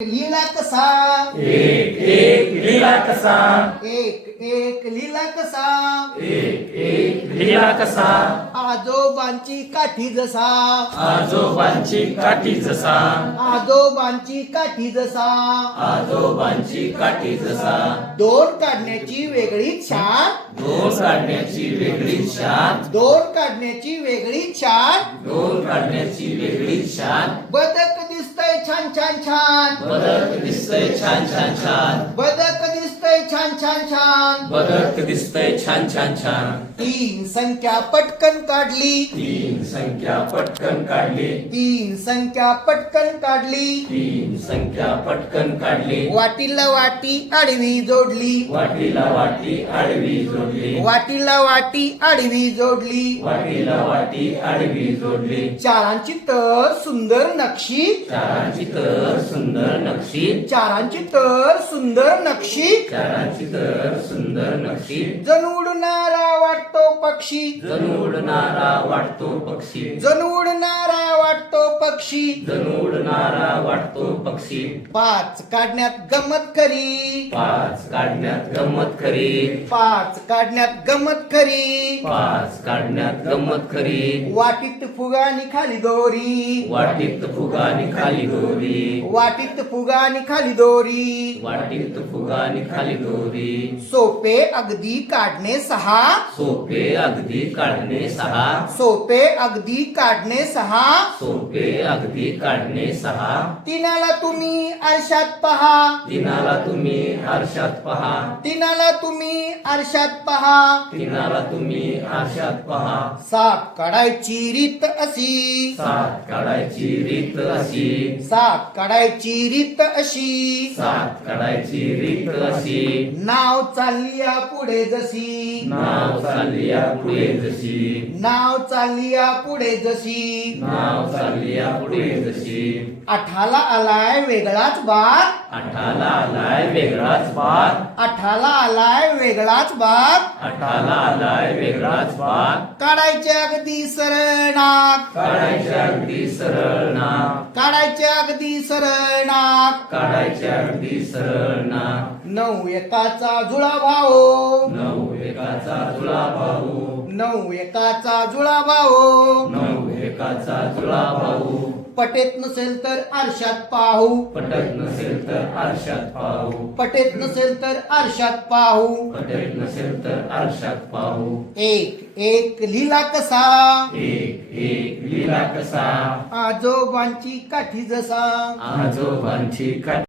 लीला कसा एक एक लीला कसा एक एक लीला कसा एक एक लीला कसा आजोबांची काठी जसा आजोबांची काठी जसा आजोबांची काठी जसा आजोबांची काठी जसा दोन काढण्याची वेगळी छान दोन काढण्याची वेगळी शान दोन काढण्याची वेगळी छान दोन काढण्याची वेगळी शान बदक दिसतय छान छान छान बदक दिसतय छान छान छान बदक दिसतय छान छान छान बदक दिसतय छान छान छान तीन संख्या पटकन काढली तीन संख्या पटकन काढली तीन संख्या पटकन काढली तीन संख्या पटकन काढली वाटीला वाटी आडवी जोडली वाटीला वाटी आडवी जोडली वाटीला वाटी आडवी जोडली वाटीला वाटी आडवी जोडली चारांची तर सुंदर नक्षी चारांची तर सुंदर नक्षी चारांची तर सुंदर नक्षी चारांची तर सुंदर नक्षी जण उडणारा वाटतो पक्षी जण उडणारा वाटतो पक्षी जण उडणारा वाटतो पक्षी जण उडणारा वाटतो पक्षी पाच काढण्यात गमत खरी पाच काढण्यात गंमत खरी पाच काढण्यात गमत खरी पाच काढण्यात गंमत खरी वाटीत फुगानी खाली दोरी वाटीत फुगानी खाली दोरी वाटीत फुगानी खाली दोरी वाटीत फुगानी खाली दोरी सोपे अगदी काढणे सहा सोपे अगदी काढणे सहा सोपे अगदी काढणे सहा सोपे अगदी काढणे सहा तिनाला तुम्ही आरशात पहा तिनाला तुम्ही आरशात पहा तिनाला तुम्ही आरशात पहा तिनाला तुम्ही आरशात पहा सात काढायची रीत अशी सात काढायची रीत अशी सात काढायची रीत अशी सात काढायची रीत अशी नाव चाललिया पुढे जशी नाव चाललिया पुढे जशी नाव चाललिया पुढे जशी नाव चाललिया पुढे जशी आठाला आलाय वेगळाच बार आठाला आलाय वेगळाच बाग आठाला आलाय वेगळाच बार आठाला आलाय वेगळाच बाग काढायचे अगदी सरळ नाक काढायचे अगदी सरळ नाक काढायचे अगदी सरळ नाक काढायचे अगदी सरळ नाक नऊ एकाचा जुळा भाऊ नऊ एकाचा जुळा भाऊ नऊ एकाचा जुळा भाऊ नऊ एकाचा जुळा भाऊ पटेत नसेल तर आरशात पाहू पटत नसेल तर आरशात पाहू पटेत नसेल तर आरशात पाहू पटत नसेल तर आरशात पाहू एक एक लीला कसा एक एक लीला कसा आजोबांची काठी जसा आजोबांची काठी